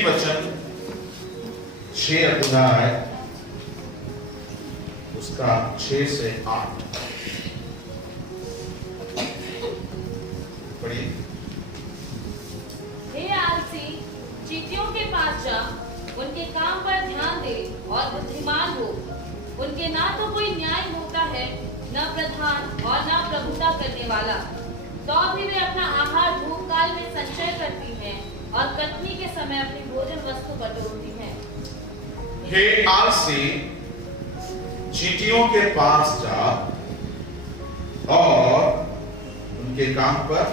मत्ती वचन 6 अध्याय उसका 6 से 8 पढ़िए। हे आलसी, चींटियों के पास जा, उनके काम पर ध्यान दे और बुद्धिमान हो। उनके ना तो कोई न्याय होता है, न प्रधान और न प्रभुता करने वाला, तो भी वे अपना आहार धूप काल में संचय करती हैं और कटनी के समय अपनी भोजन वस्तु बटोरती हैं। हे आलसी, चींटियों के पास जा और उनके काम पर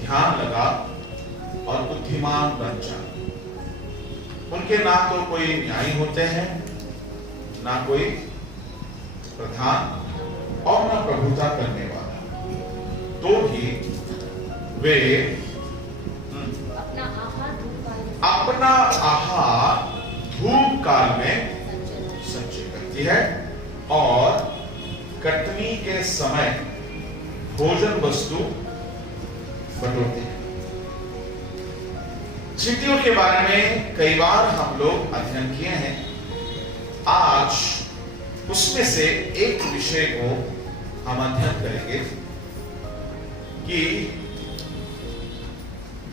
ध्यान लगा और बुद्धिमान बन जा। उनके ना तो कोई न्यायी होते हैं, ना कोई प्रधान और ना प्रभुता करने वाला, तो भी वे अपना आहार धूप काल में संचय करती है और कटनी के समय भोजन वस्तु बटोरती है। चींटियों के बारे में कई बार हम लोग अध्ययन किए हैं। आज उसमें से एक विषय को हम अध्ययन करेंगे कि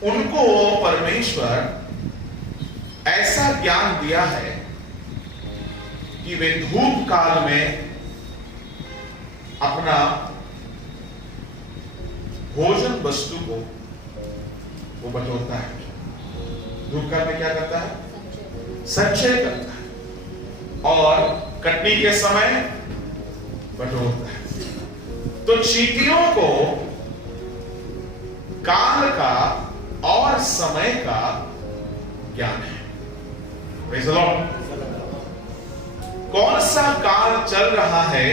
उनको परमेश्वर ऐसा ज्ञान दिया है कि वे धूप काल में अपना भोजन वस्तु को वो बटोरता है। धूप काल में क्या करता है? संचय करता है और कटनी के समय बटोरता है। तो चींटियों को काल का और समय का ज्ञान है। Praise the Lord। कौन सा काल चल रहा है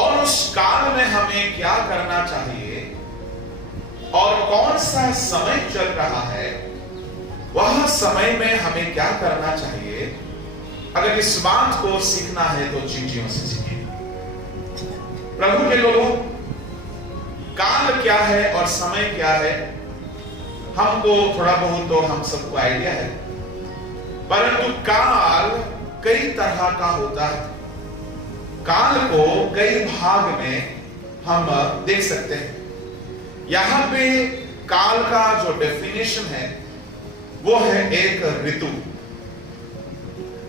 और उस काल में हमें क्या करना चाहिए और कौन सा समय चल रहा है, वह समय में हमें क्या करना चाहिए, अगर इस बात को सीखना है तो चींटियों से सीखें। प्रभु के लोगों, काल क्या है और समय क्या है हमको थोड़ा बहुत तो हम सबको आइडिया है, परंतु काल कई तरह का होता है। काल को कई भाग में हम देख सकते हैं। यहां पे काल का जो डेफिनेशन है वो है एक ऋतु।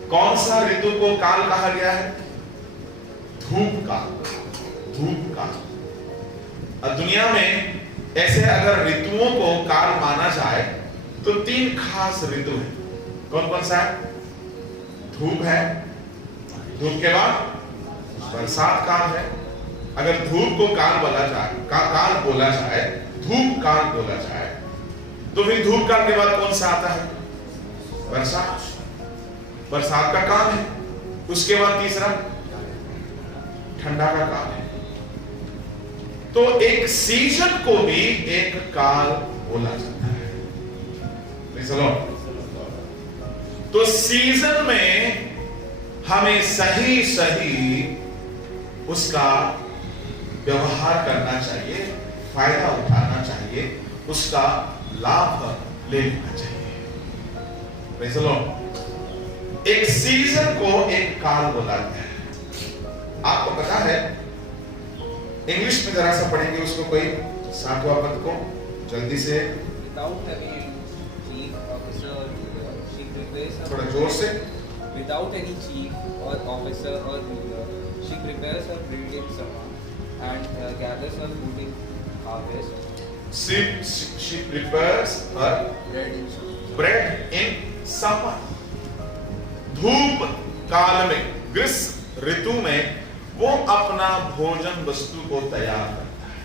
कौन सा ऋतु को काल कहा गया है? धूप काल। धूप काल। दुनिया में ऐसे अगर ऋतुओं को काल माना जाए तो 3 खास ऋतु हैं। कौन कौन सा है? धूप है, धूप के बाद बरसात काल है। अगर धूप को काल बोला जाए, काल बोला जाए, धूप काल बोला जाए, तो फिर धूप काल के बाद कौन सा आता है? बरसात। बरसात का काल है। उसके बाद तीसरा ठंडा का काल है। तो एक सीजन को भी एक काल बोला जाता है। तो सीजन में हमें सही सही उसका व्यवहार करना चाहिए, फायदा उठाना चाहिए, उसका लाभ ले लेना चाहिए। एक सीजन को एक काल बोला गया है। आपको पता है, इंग्लिश में जरा सा पढ़ेंगे उसको, कोई 7वां पद को जल्दी से, थोड़ा जोर से। Without any chief or officer or ruler, she prepares her bread in summer and gathers her food in harvest. She prepares her bread in summer. धूप काल में, ग्रीष्म ऋतु में वो अपना भोजन वस्तु को तैयार करता है।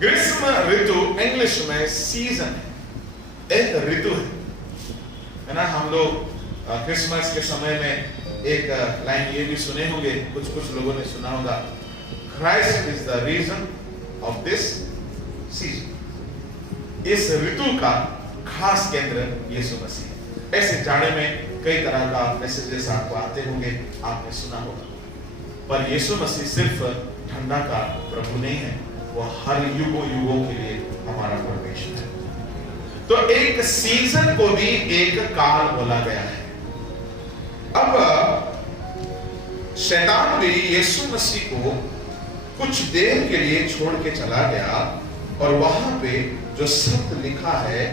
ग्रीष्म ऋतु इंग्लिश में सीजन है, एक ऋतु है ना। हम लोग क्रिसमस के समय में एक लाइन ये भी सुने होंगे, कुछ लोगों ने सुना होगा, Christ is the reason of this season। इस ऋतु का खास केंद्र यीशु मसीह। ऐसे जाड़े में कई तरह का मैसेजेस आपको आते होंगे, आपने सुना होगा, पर यीशु मसीह सिर्फ ठंडा का प्रभु नहीं है, वो हर युगों के लिए हमारा परमेश्वर है। तो एक सीजन को भी एक काल बोला गया है। अब शैतान भी यीशु मसीह को कुछ देर के लिए छोड़ के चला गया और वहां पे जो शब्द लिखा है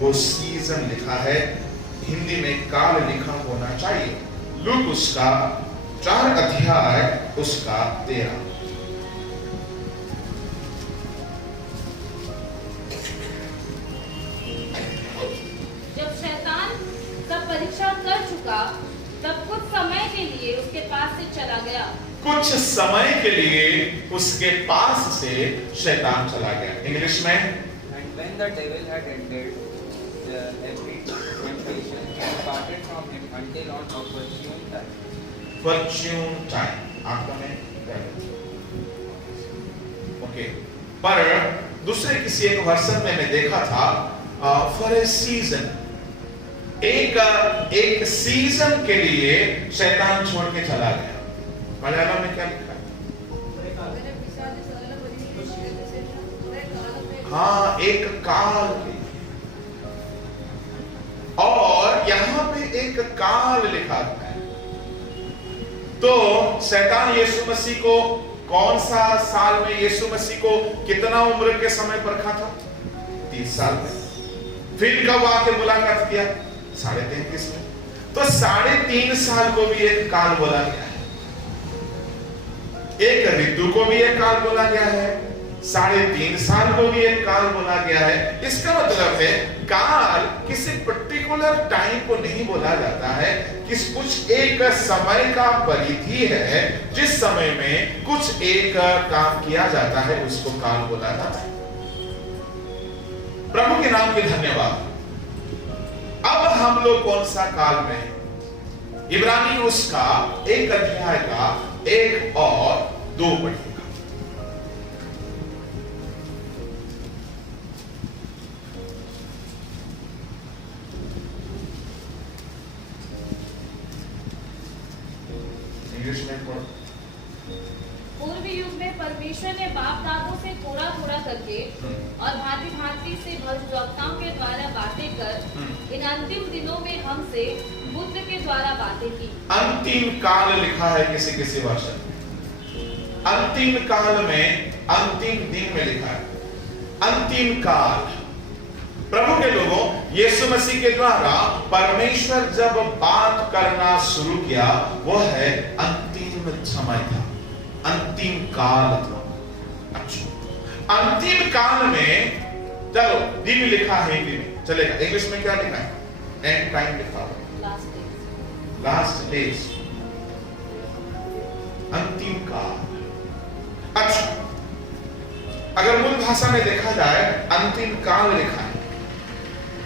वो सीजन लिखा है, हिंदी में काल लिखा होना चाहिए। लूक उसका 4 अध्याय उसका 13। जब शैतान सब परीक्षा कर चुका तब कुछ समय के लिए उसके पास से चला गया। कुछ समय के लिए उसके पास से शैतान चला गया। इंग्लिश में, And when the devil had ended every temptation, he departed from him until on opportune time. Fortune time आपका में ओके, पर दूसरे किसी एक वर्षन में मैं देखा था फॉर ए सीजन, एक सीजन के लिए शैतान छोड़ के चला गया। मलयालम में क्या लिखा है? हाँ, एक काल के, और यहां पे एक काल लिखा है। तो शैतान यीशु मसीह को कौन सा साल में, यीशु मसीह को कितना उम्र के समय पर रखा था? 30 साल में। फिर कब आके मुलाकात किया? 33.5 में। तो 3.5 साल को भी एक काल बोला गया है, एक ऋतु को भी एक काल बोला गया है, 3.5 साल को भी एक काल बोला गया है। इसका मतलब है काल किसी पर्टिकुलर टाइम को नहीं बोला जाता है, किस कुछ एक समय का परिधि है जिस समय में कुछ एक काम किया जाता है, उसको काल बोला जाता है। प्रभु के नाम के धन्यवाद। अब हम लोग कौन सा काल में हैं? इब्रानी उसका 1 अध्याय का 1 और 2 पढ़िएगा। इंग्लिश में पढ़ो। पूर्व युग में परमेश्वर ने बाप दादों से थोड़ा थोड़ा करके और भांति भांति से भविष्यवक्ताओं के द्वारा बातें कर इन अंतिम दिनों में हमसे पुत्र के द्वारा बातें की। अंतिम काल लिखा है किसी किसी वर्षन में। अंतिम काल में अंतिम दिन में लिखा है अंतिम काल। प्रभु के लोगों, यीशु मसीह के द्वारा परमेश्वर जब बात करना शुरू किया, वो है अंतिम समय था, अंतिम काल था। अच्छा, अंतिम काल में, चलो दिन लिखा है हिंदी में चलेगा, इंग्लिश में क्या लिखा है? एंड टाइम लिखा हुआ, लास्ट डेज, अंतिम काल। अच्छा, अगर मूल भाषा में देखा जाए अंतिम काल लिखा है।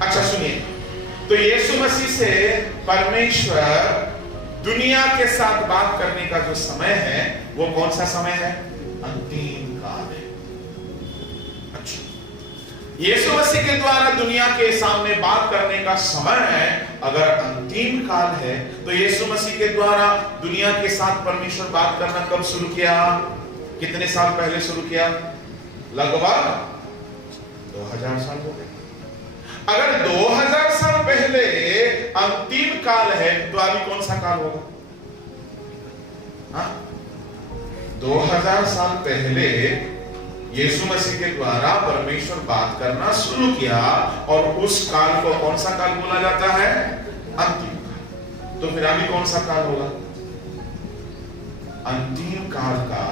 अच्छा सुनिए, तो यीशु मसीह से परमेश्वर दुनिया के साथ बात करने का जो समय है वो कौन सा समय है? अंतिम काल है। अच्छा, यीशु मसीह के द्वारा दुनिया के सामने बात करने का समय है अगर अंतिम काल है, तो यीशु मसीह के द्वारा दुनिया के साथ परमेश्वर बात करना कब शुरू किया? कितने साल पहले शुरू किया? लगभग 2000 साल हो गए। अगर 2000 साल पहले अंतिम काल है तो अभी कौन सा काल होगा? 2000 साल पहले यीशु मसीह के द्वारा परमेश्वर बात करना शुरू किया और उस काल को कौन सा काल बोला जाता है? अंतिम काल। तो फिर अभी कौन सा काल होगा? अंतिम काल का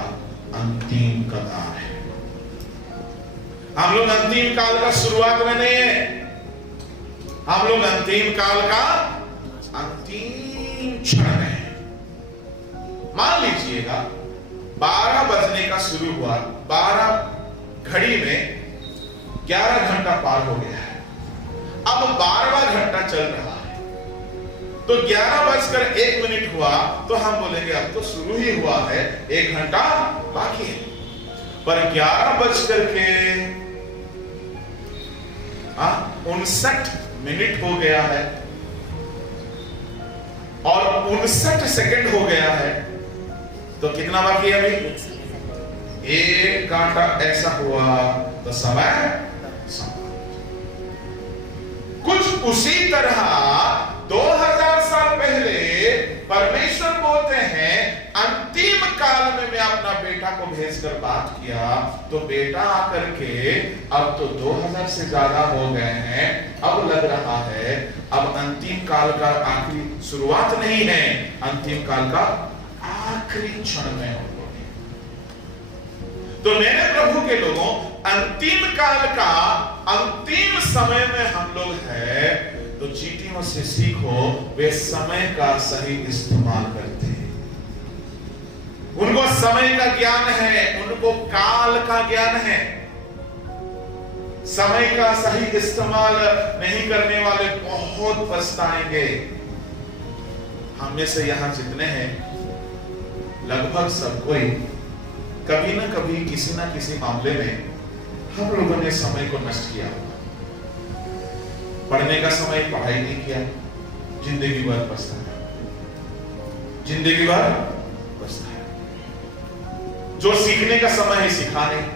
अंतिम कतार है। हम लोग अंतिम काल का शुरुआत में नहीं है, हम लोग अंतिम काल का अंतिम क्षण है। मान लीजिएगा 12 बजने का शुरू हुआ, 12 घड़ी में 11 घंटा पार हो गया है, अब 12वां घंटा चल रहा है, तो 11:01 हुआ तो हम बोलेंगे अब तो शुरू ही हुआ है, 1 घंटा बाकी है। पर 11:59 हो गया है और 59 सेकंड हो गया है, तो कितना बाकी है अभी? 1 कांटा ऐसा हुआ तो समय कुछ उसी तरह 2000 साल पहले परमेश्वर बोलते हैं अंतिम काल में मैं अपना बेटा को भेजकर बात किया, तो बेटा आकर के अब तो 2000 से ज्यादा हो गए हैं। अब लग रहा है अब अंतिम काल का आखिरी शुरुआत नहीं है, अंतिम काल का आखिरी क्षण में हम लोग हैं। तो मेरे प्रभु के लोगों, अंतिम काल का अंतिम समय में हम लोग हैं। तो चींटियों से सीखो, वे समय का सही इस्तेमाल करते हैं। उनको समय का ज्ञान है, उनको काल का ज्ञान है। समय का सही इस्तेमाल नहीं करने वाले बहुत पछताएंगे। हम में से यहां जितने हैं, लगभग सब कोई कभी ना कभी किसी ना किसी मामले में हम लोगों ने समय को नष्ट किया। पढ़ने का समय पढ़ाई नहीं किया, जिंदगी भर पछताया, जिंदगी भर पछताया। जो सीखने का समय है सिखा नहीं,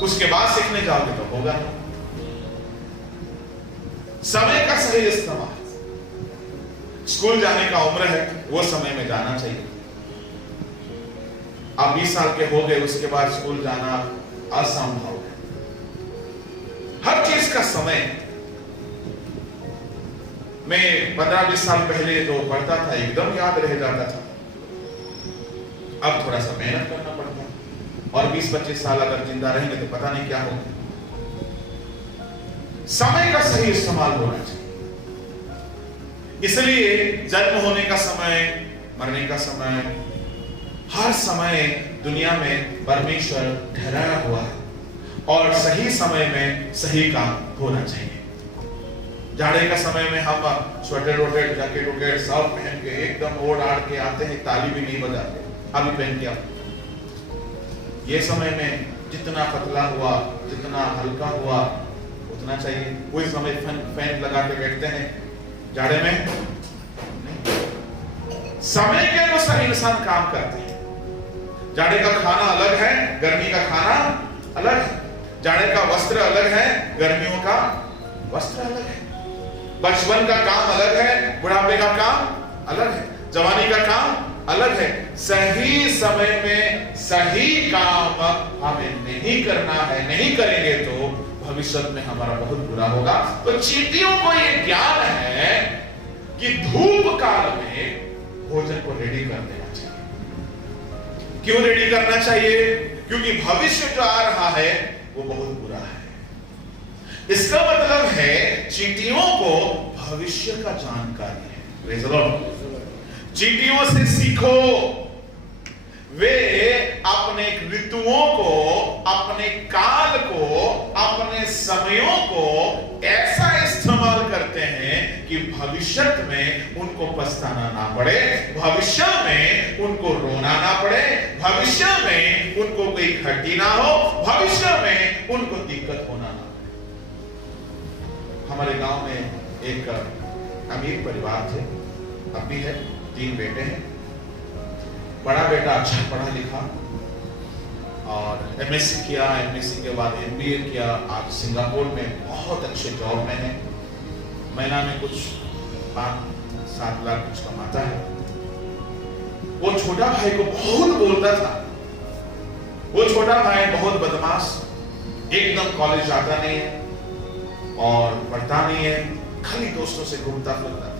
उसके बाद सीखने जाओगे तो होगा नहीं। समय का सही इस्तेमाल, स्कूल जाने का उम्र है, वो समय में जाना चाहिए। आप 20 साल के हो गए, उसके बाद स्कूल जाना असंभव है। हर चीज का समय, मैं 15-20 साल पहले तो पढ़ता था, एकदम याद रह जाता था। अब थोड़ा सा मेहनत करना पड़ता है, और 20-25 साल अगर जिंदा रहेंगे तो पता नहीं क्या होगा। समय का सही इस्तेमाल होना चाहिए। इसलिए जन्म होने का समय, मरने का समय, हर समय दुनिया में परमेश्वर ठहराया हुआ है, और सही समय में सही काम होना चाहिए। जाड़े का समय में हम स्वेटर वोटर जैकेट वोकेट सब पहन के एकदम ओढ़ आड़ के आते हैं, ताली भी नहीं बजाते, अभी पहन के। ये समय में जितना पतला हुआ, जितना हल्का हुआ उतना चाहिए। कोई समय फैन लगा के बैठते हैं जाड़े में, समय के अनुसार इंसान काम करते हैं। जाड़े का खाना अलग है, गर्मी का खाना अलग है। जाड़े का वस्त्र अलग है, गर्मियों का वस्त्र अलग है। बचपन का काम अलग है, बुढ़ापे का काम अलग है, जवानी का काम अलग है। सही समय में सही काम हमें नहीं करना है, नहीं करेंगे तो भविष्य में हमारा बहुत बुरा होगा। तो चींटियों को यह ज्ञान है कि धूप काल में भोजन को रेडी कर देना चाहिए। क्यों रेडी करना चाहिए? क्योंकि भविष्य जो आ रहा है वो बहुत बुरा है। इसका मतलब है चींटियों को भविष्य का जानकारी है। Praise the Lord. चींटियों से सीखो, वे अपने ऋतुओं को, अपने काल को, अपने समयों को ऐसा इस्तेमाल करते हैं कि भविष्य में उनको पछताना ना पड़े, भविष्य में उनको रोना ना पड़े, भविष्य में उनको कोई खट्टी ना हो, भविष्य में उनको दिक्कत होना ना पड़े। हमारे गांव में एक अमीर परिवार थे, अब भी है, 3 बेटे हैं। बड़ा बेटा अच्छा पढ़ा लिखा और एमएससी किया, एमएससी के बाद एमबीए किया, आज सिंगापुर में बहुत अच्छे जॉब में है, महीना में कुछ 5-7 लाख कुछ कमाता है। वो छोटा भाई को बहुत बोलता था, वो छोटा भाई बहुत बदमाश, एकदम कॉलेज जाता नहीं है और पढ़ता नहीं है, खाली दोस्तों से घूमता फिरता था।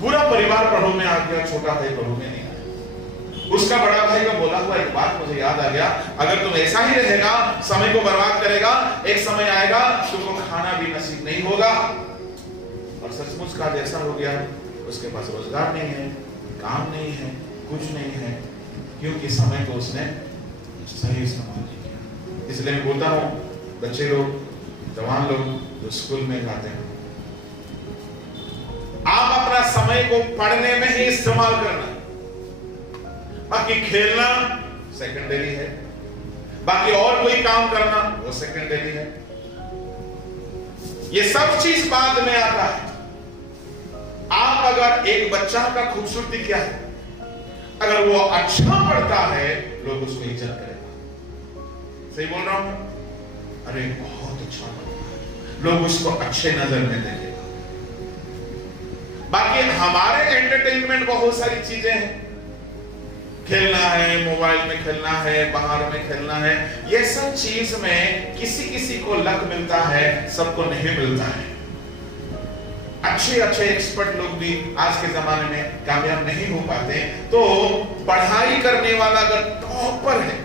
पूरा परिवार पढ़ो में आ गया, छोटा भाई पढ़ो में नहीं आया। उसका बड़ा भाई का बोला हुआ एक बात मुझे याद आ गया, अगर तुम ऐसा ही रहेगा, समय को बर्बाद करेगा, एक समय आएगा तुमको खाना भी नसीब नहीं होगा। और सचमुच का जैसा हो गया, उसके पास रोजगार नहीं है, काम नहीं है, कुछ नहीं है, क्योंकि समय को उसने सही इस्तेमाल नहीं किया। इसलिए मैं बोलता हूँ, बच्चे लोग, जवान लोग जो स्कूल में जाते हैं, आप अपना समय को पढ़ने में ही इस्तेमाल करना, बाकी खेलना सेकेंडरी है, बाकी और कोई काम करना वो सेकेंडरी है। ये सब चीज बाद में आता है। आप अगर एक बच्चा का खूबसूरती क्या है, अगर वो अच्छा पढ़ता है लोग उसको इज्जत करेगा। सही बोल रहा हूं? अरे बहुत अच्छा पढ़ता है, लोग उसको अच्छे नजर में देखेगा। बाकी हमारे एंटरटेनमेंट बहुत सारी चीजें हैं, खेलना है, मोबाइल में खेलना है, बाहर में खेलना है, ये सब चीज में किसी किसी को लक मिलता है, सबको नहीं मिलता है। अच्छे अच्छे एक्सपर्ट लोग भी आज के जमाने में कामयाब नहीं हो पाते। तो पढ़ाई करने वाला अगर टॉपर है,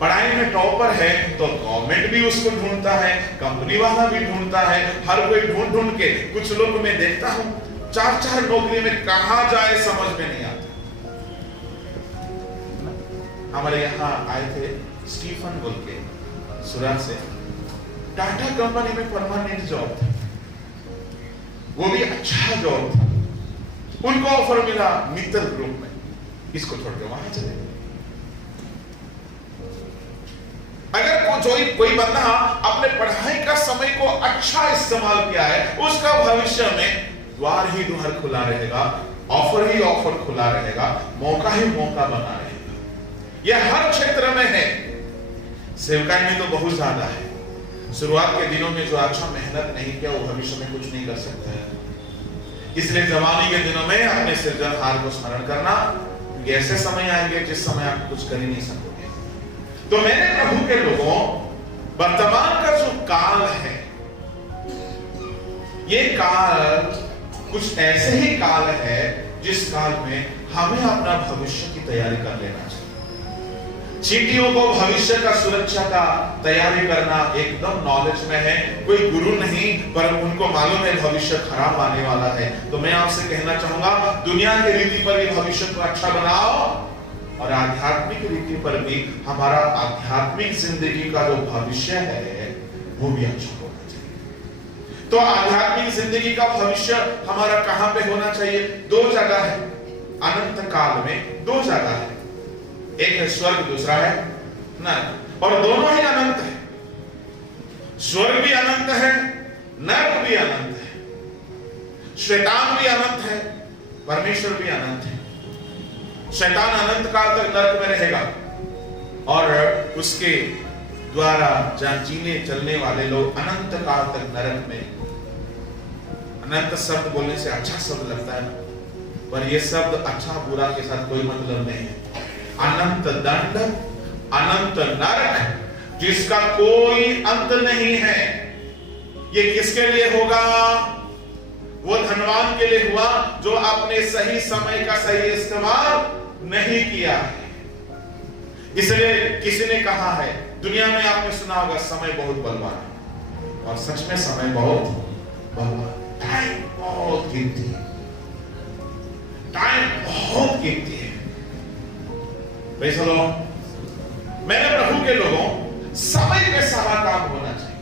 पढ़ाई में टॉपर है, तो गवर्नमेंट भी उसको ढूंढता है, कंपनी वाला भी ढूंढता है, हर कोई ढूंढ ढूंढ के। कुछ लोग मैं देखता हूं 4-4 नौकरी में कहां जाए समझ में नहीं आता। हमारे यहाँ आए थे स्टीफन बोल के सूरत से, टाटा कंपनी में परमानेंट जॉब था, वो भी अच्छा जॉब था। उनको ऑफर मिला मित्तल ग्रुप में, इसको छोड़ के वहां चले गए। अगर कोई बंदा अपने पढ़ाई का समय को अच्छा इस्तेमाल किया है, उसका भविष्य में द्वार ही द्वार खुला रहेगा, ऑफर ही ऑफर खुला रहेगा, मौका ही मौका बना रहेगा। यह हर क्षेत्र में है, सेवकाई में तो बहुत ज्यादा है। शुरुआत के दिनों में जो अच्छा मेहनत नहीं किया, वो भविष्य में कुछ नहीं कर सकता है। इसलिए जवानी के दिनों में अपने सृजनहार को स्मरण करना, क्योंकि ऐसे समय आएंगे जिस समय आप कुछ कर ही नहीं सकते। तो मैंने प्रभु के लोगों, वर्तमान का जो काल है, ये काल कुछ ऐसे ही काल है जिस काल में हमें अपना भविष्य की तैयारी कर लेना चाहिए। चींटियों को भविष्य का सुरक्षा का तैयारी करना एकदम नॉलेज में है, कोई गुरु नहीं, पर उनको मालूम है भविष्य खराब आने वाला है। तो मैं आपसे कहना चाहूंगा, दुनिया की रीति पर भी भविष्य को अच्छा बनाओ, और आध्यात्मिक रीति पर भी हमारा आध्यात्मिक जिंदगी का जो भविष्य है वो भी अच्छा होना चाहिए। तो आध्यात्मिक जिंदगी का भविष्य हमारा कहां पे होना चाहिए? 2 जगह है अनंत काल में, 2 जगह है, एक है स्वर्ग, दूसरा है नरक, और दोनों ही अनंत है। स्वर्ग भी अनंत है, नरक भी अनंत है, शैतान भी अनंत है, परमेश्वर भी अनंत है। शैतान अनंत काल तक नरक में रहेगा, और उसके द्वारा जहां जीने चलने वाले लोग अनंत काल तक नरक में। अनंत शब्द बोलने से अच्छा शब्द लगता है, पर यह शब्द अच्छा बुरा के साथ कोई मतलब नहीं है। अनंत दंड, अनंत नरक, जिसका कोई अंत नहीं है। ये किसके लिए होगा? वो धनवान के लिए हुआ जो अपने सही समय का सही इस्तेमाल नहीं किया है। इसलिए किसी ने कहा है, दुनिया में आपने सुना होगा समय बहुत बलवान है, और सच में समय बहुत बलवान, टाइम बहुत कीमती है, टाइम बहुत कीमती है। मैंने प्रभु के लोगों, समय पे सारा काम होना चाहिए।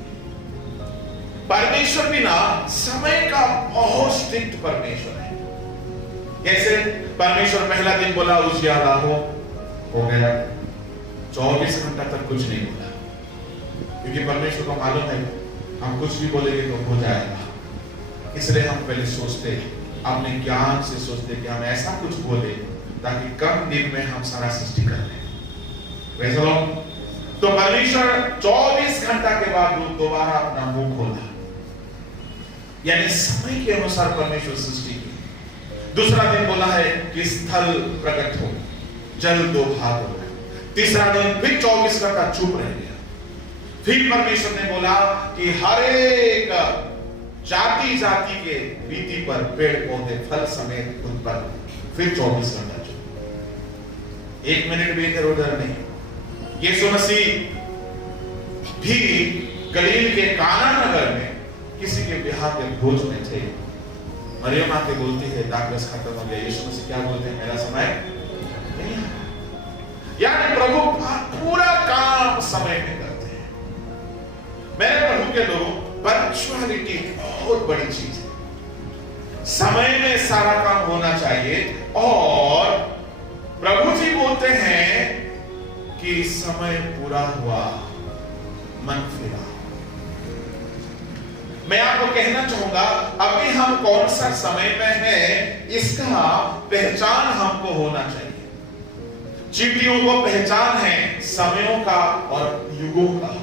परमेश्वर बिना समय का बहुत स्ट्रिक्ट परमेश्वर है। कैसे? परमेश्वर पहला दिन बोला उजियारा हो गया, 24 घंटा तक कुछ नहीं बोला, क्योंकि परमेश्वर को मालूम है हम कुछ भी बोलेंगे तो हो जाएगा। इसलिए हम पहले सोचते, अपने ज्ञान से सोचते कि हम ऐसा कुछ बोले ताकि कम दिन में हम सारा सृष्टि कर लें। तो परमेश्वर 24 घंटा के बाद दोबारा अपना मुंह खोला, यानी समय के अनुसार परमेश्वर सृष्टि की। दूसरा दिन बोला है कि स्थल प्रकट हो, जल 2 भाग हो गए। तीसरा दिन फिर 24 घंटा चुप रह गया। फिर परमेश्वर ने बोला कि हर एक जाति जाति के रीति पर पेड़ पौधे फल समेत उत्पन्न। फिर 24 घंटा चुप, 1 मिनट भी इधर उधर नहीं। यीशु मसीह भी गलील के काना नगर में किसी के ब्याह के भोज में थे। मरियम आके बोलती है दाखरस खत्म हो गया। यीशु मसीह क्या बोलते हैं? मेरा समय नहीं है। यानी प्रभु पूरा काम समय में करते हैं। मेरे प्रभु के लोगों, पंक्चुअलिटी बहुत बड़ी चीज है। समय में सारा काम होना चाहिए, और प्रभु जी बोलते हैं कि समय पूरा हुआ, मन फिरा। मैं आपको कहना चाहूंगा, अभी हम कौन सा समय में हैं, इसका पहचान हमको होना चाहिए। चींटियों को पहचान है समयों का और युगों का।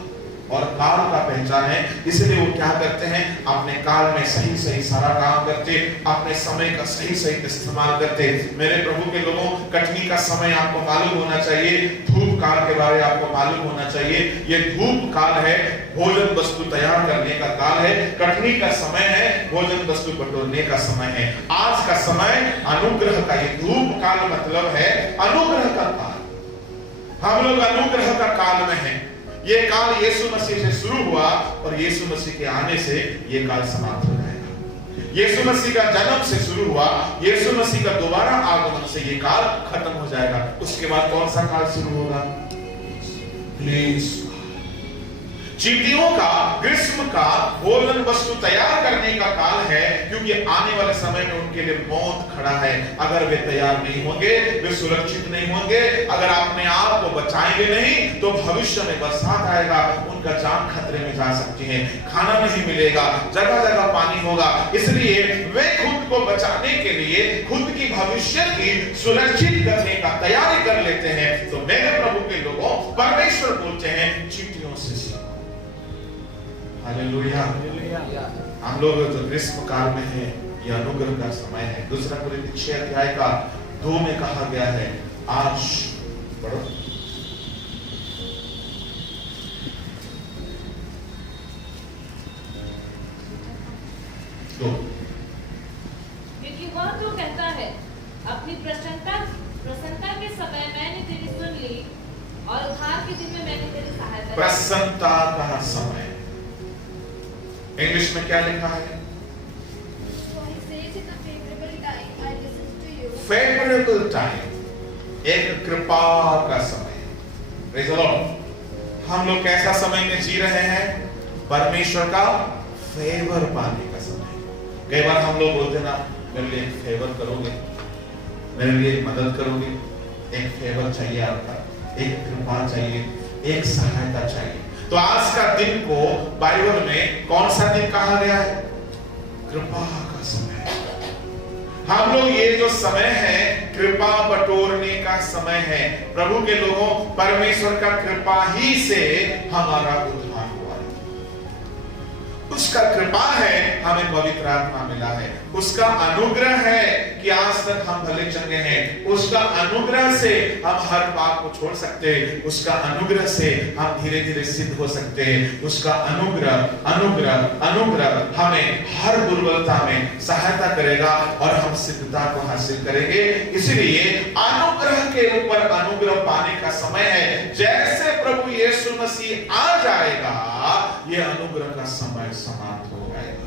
और काल का पहचान है, इसलिए वो क्या करते हैं, अपने काल में सही सही सारा काम करते, अपने समय का सही सही इस्तेमाल करते। मेरे प्रभु के लोगों, कटनी का समय आपको मालूम होना चाहिए, धूप काल के बारे आपको मालूम होना चाहिए। ये धूप काल है, भोजन वस्तु तैयार करने का काल है। कटनी का समय है, भोजन वस्तु बटोरने का समय है। आज का समय अनुग्रह का, ये धूप काल मतलब है अनुग्रह का काल। हम लोग अनुग्रह का काल में हैं। ये काल यीशु मसीह से शुरू हुआ और यीशु मसीह के आने से ये काल समाप्त हो जाएगा। यीशु मसीह का जन्म से शुरू हुआ, यीशु मसीह का दोबारा आगमन से ये काल खत्म हो जाएगा। उसके बाद कौन सा काल शुरू होगा? प्लीज, चींटियों का, ग्रीष्म का भोजन वस्तु तैयार करने का काल है, क्योंकि आने वाले समय में उनके लिए मौत खड़ा है। अगर वे तैयार नहीं होंगे, वे सुरक्षित नहीं होंगे, अगर अपने आप को बचाएंगे नहीं, तो भविष्य में बरसात आएगा, उनका जान खतरे में जा सकती है, खाना नहीं मिलेगा, जगह जगह पानी होगा। इसलिए वे खुद को बचाने के लिए खुद की भविष्य की सुरक्षित करने का तैयारी कर लेते हैं। तो मेरे प्रभु के लोगों, परमेश्वर बोलते हैं चींटियों से सीखो। हालेलुया। हम लोग जो ग्रीष्म काल में हैं, ये अनुग्रह का समय है। दूसरा कोरिन्थियों 6 अध्याय का 2 में कहा गया है, आज पढ़ो। क्योंकि वह जो कहता है, अपनी प्रसन्नता के समय मैंने तेरी सुन ली, और उद्धार के दिन में मैंने तेरी सहायता की। प्रसन्नता का समय, इंग्लिश में क्या लिखा है? फेवरेबल टाइम, एक कृपा का समय। Praise the Lord. हम लोग कैसा समय में जी रहे हैं? परमेश्वर का फेवर पाने का समय। कई बार हम लोग बोलते ना, मेरे लिए एक फेवर करोगे, मेरे लिए एक मदद करोगे, एक फेवर चाहिए आपका, एक कृपा चाहिए, एक सहायता चाहिए। तो आज का दिन को बाइबल में कौन सा दिन कहा गया है? कृपा का समय। हम लोग ये जो समय है, कृपा बटोरने का समय है। प्रभु के लोगों, परमेश्वर का कृपा ही से हमारा उद्धार हुआ है। उसका कृपा है, हमें पवित्र आत्मा मिला है। उसका अनुग्रह है कि आज तक हम भले चंगे हैं। उसका अनुग्रह से हम हर पाप को छोड़ सकते हैं। उसका अनुग्रह से हम धीरे धीरे सिद्ध हो सकते हैं। उसका अनुग्रह हमें हर दुर्बलता में सहायता करेगा और हम सिद्धता को हासिल करेंगे। इसलिए अनुग्रह के ऊपर अनुग्रह पाने का समय है। जैसे प्रभु यीशु मसीह आ जाएगा, यह अनुग्रह का समय समाप्त हो जाएगा।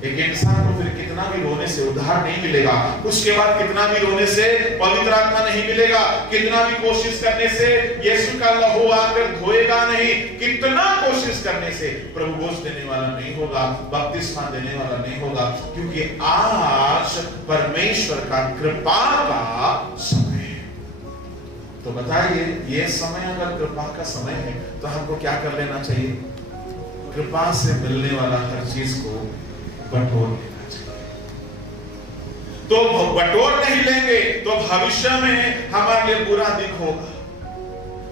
एक इंसान को फिर कितना भी रोने से उद्धार नहीं मिलेगा, उसके बाद कितना भी रोने से पवित्र आत्मा नहीं मिलेगा, कितना भी कोशिश करने से यीशु का लहू आकर धोएगा नहीं, कितना कोशिश करने से प्रभु गोश देने वाला नहीं होगा, बपतिस्मा देने वाला नहीं होगा, क्योंकि आज परमेश्वर का कृपा का समय है। तो बताइए, ये समय अगर कृपा का समय है तो हमको क्या कर लेना चाहिए? कृपा से मिलने वाला हर चीज को बटोर लेना चाहिए। तो बटोर नहीं लेंगे तो भविष्य में हमारे लिए बुरा दिन होगा।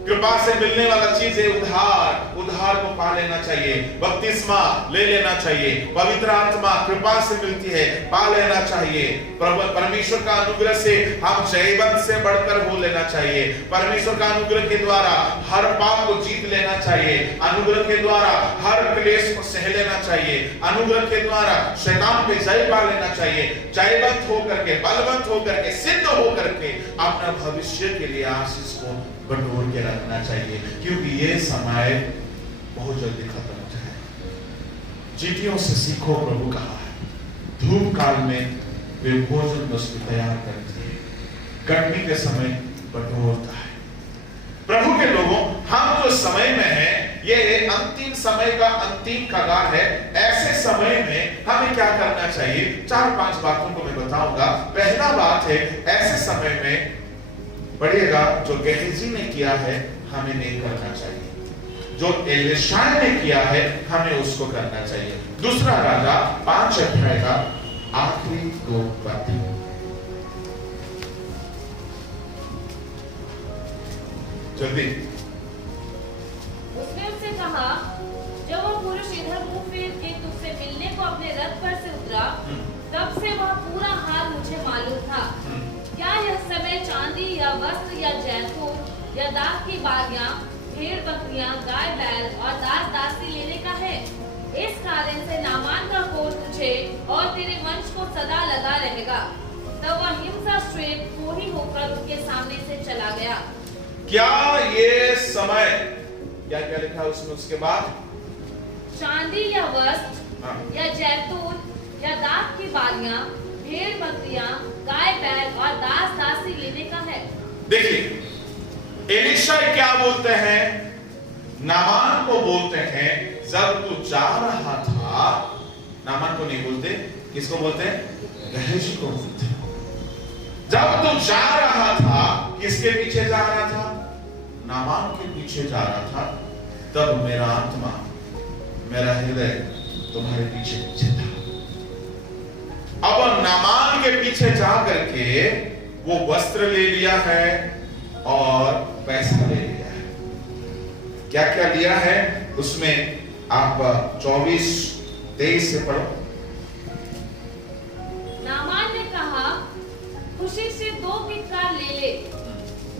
कृपा से मिलने वाला चीज है उद्धार को पा लेना चाहिए, बपतिस्मा ले लेना चाहिए, पवित्र आत्मा कृपा से मिलती है, पा लेना चाहिए। परमेश्वर का अनुग्रह से हम जयवंत से बढ़कर हो लेना चाहिए। परमेश्वर का अनुग्रह के द्वारा हर पाप को जीत लेना चाहिए। अनुग्रह के द्वारा हर क्लेश को सह लेना चाहिए। अनुग्रह के द्वारा शैतान पे जय पा लेना चाहिए। जयवंत होकर के, बलवंत होकर के, सिद्ध होकर के अपना भविष्य के लिए आशीष को बटोर के रखना चाहिए, क्योंकि ये समय बहुत जल्दी खत्म हो जाएगा। चींटियों से सीखो, प्रभु कहा है। धूप काल में वे भोजन वस्तु तैयार करते हैं, कटनी के समय बटोरता है। प्रभु के लोगों, हम जो समय में हैं, ये अंतिम समय का अंतिम कगार है। ऐसे समय में हमें क्या करना चाहिए? 4-5 बातों को मैं बताऊंगा। पहला बात है, ऐसे समय में पढ़िएगा, जो गेहजी ने किया है हमें नहीं करना चाहिए, जो एलिशा ने किया है हमें उसको करना चाहिए। दूसरा राजा 5 अध्याय का आखिरी 2 पद, जल्दी। उसने उससे कहा, कहा, जब वो पुरुष इधर मुंह फेर के तुझसे मिलने को अपने रथ पर से उतरा, तब से वह पूरा हाल मुझे मालूम था। क्या यह समय चांदी या वस्त्र या जैतून या दाख की बालियां, भेड़ बकरियां, गाय बैल और दास दासी लेने का है? इस कारण से नामान का कोढ़ तुझे और तेरे वंश को सदा लगा रहेगा। तब वह हिंसा श्वेत कोढ़ी होकर उनके सामने से चला गया। क्या ये समय, क्या क्या लिखा उसमें उसके बाद? चांदी या वस्त्र या जैतून या दाख की बालियां, भेड़ बकरियां, गाय बैल और दास दासी लेने का है। देखिए एलीशा क्या बोलते हैं, नामान को बोलते हैं, जब तू जा रहा था, नामान को नहीं बोलते, किसको बोलते हैं? गहजी को बोलते हैं। जब तू जा रहा था, किसके पीछे जा रहा था? नामान के पीछे जा रहा था। तब मेरा आत्मा, मेरा हृदय तुम्हारे पीछे पीछे था। अब नामान के पीछे जा करके वो वस्त्र ले लिया है और पैसा ले लिया है। क्या क्या लिया है उसमें आप 24-23 से पढ़ो। नामान ने कहा, खुशी से 2 किक्कार ले ले।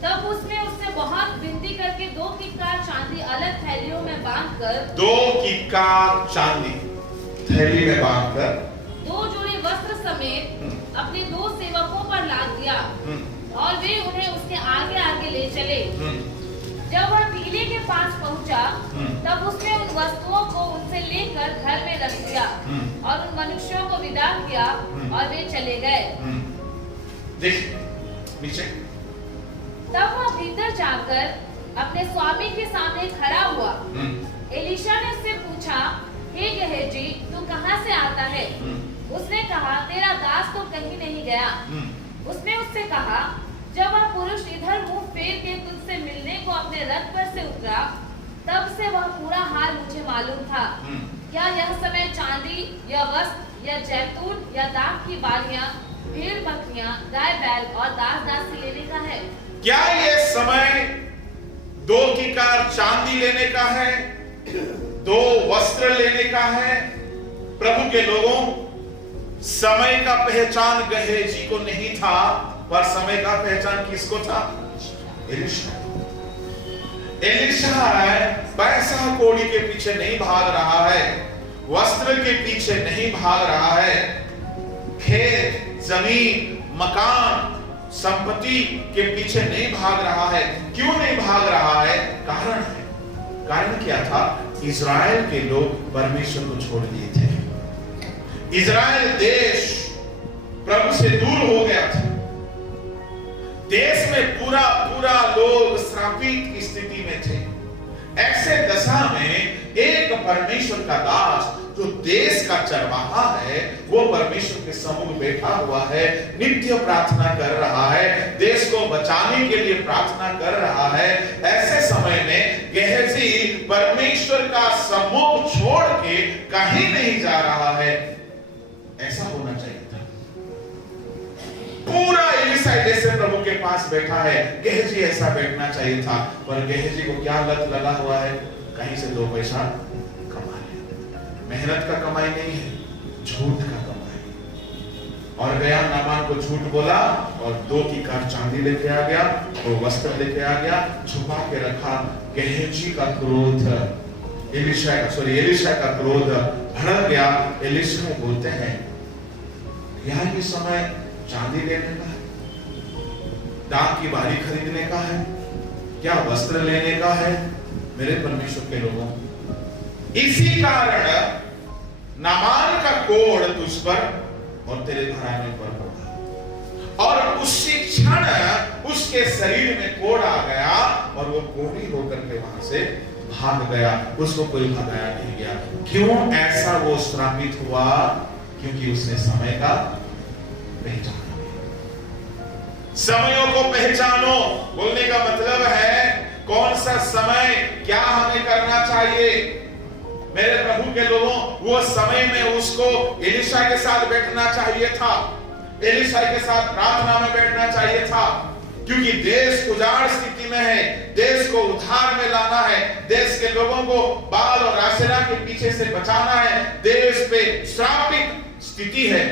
तब उसने उससे बहुत विनती करके 2 किक्कार चांदी अलग थैलियों में बांधकर, 2 किक्कार चांदी थैली में बांधकर 2 जोड़े वस्त्र समेत अपने 2 सेवकों पर लाद दिया और वे उन्हें उसके आगे आगे ले चले। जब वह टीले के पास पहुंचा, तब उसने उन वस्तुओं को उनसे लेकर घर में रख दिया और उन मनुष्यों को विदा किया और वे चले गए। देख नीचे। तब वह भीतर जाकर अपने स्वामी के सामने खड़ा हुआ। एलीशा ने उससे पूछा, हे गेहजी, तू कहाँ से आता है? उसने कहा, तेरा दास तो कहीं नहीं गया। उसने उससे कहा, जब वह पुरुष इधर मुंह फेर के तुझसे मिलने को अपने रथ पर से उतरा, तब से वह पूरा हाल मुझे मालूम था। क्या यह समय चांदी या वस्त्र या जैतून या दाख की बालियां, भेड़ बकरियां, गाय बैल और दास दासी लेने का है? क्या ये समय 2 किक्कार चांदी लेने का है, 2 वस्त्र लेने का है? प्रभु के लोगों, समय का पहचान गहेजी को नहीं था, पर समय का पहचान किसको था? एलीशा। एलीशा पैसा कौड़ी के पीछे नहीं भाग रहा है, वस्त्र के पीछे नहीं भाग रहा है, खेत, जमीन, मकान, संपत्ति के पीछे नहीं भाग रहा है। क्यों नहीं भाग रहा है? कारण है। कारण क्या था? इज़राइल के लोग परमेश्वर को छोड़ दिए थे। इज़राइल देश प्रभु से दूर हो गया था। देश में पूरा लोग श्रापित की स्थिति में थे। ऐसे दशा में एक परमेश्वर का दास जो देश का चरवाहा है, वो परमेश्वर के सम्मुख बैठा हुआ है, नित्य प्रार्थना कर रहा है, देश को बचाने के लिए प्रार्थना कर रहा है। ऐसे समय में गेहजी परमेश्वर का सम्मुख छोड़ के कहीं नहीं जा रहा है। ऐसा होना चाहिए था। पूरा एलीशा जैसे प्रभु के पास बैठा है, गेहजी ऐसा बैठना चाहिए था। पर गेहजी को क्या लत लगा हुआ है? कहीं से 2 पैसा कमा ले। मेहनत का कमाई नहीं है, झूठ का कमाई। और गया नामान को झूठ बोला और 2 किक्कार चांदी लेके आ गया, 2 वस्त्र लेके आ गया, छुपा के रखा। गेहजी का क्रोध, एलीशा का क्रोध भड़क गया। एलीशा बोलते हैं, यहाँ के समय चांदी लेने का है, दाख की बाली खरीदने का है, क्या वस्त्र लेने का है? मेरे परमेश्वर के लोगों, इसी कारण नामान का कोढ़ तुझ पर और तेरे घराने पर होगा। और उसी क्षण उसके शरीर में कोढ़ आ गया और वो कोढ़ी होकर के वहां से भाग गया। उसको कोई भगाया नहीं गया। क्यों ऐसा वो श्रापित हुआ? क्योंकि उसने समय का पहचाना। समयों को पहचानो बोलने का मतलब है कौन सा समय क्या हमें करना चाहिए। मेरे प्रभु के लोगों, वो समय में उसको एलीशा के साथ बैठना चाहिए था, एलीशा के साथ प्रार्थना में बैठना चाहिए था। क्योंकि देश उजाड़ स्थिति में है, देश को उद्धार में लाना है, देश के लोगों को बाल और आशेरा के पीछे से बचाना है, देश पे श्रापित स्थिति है।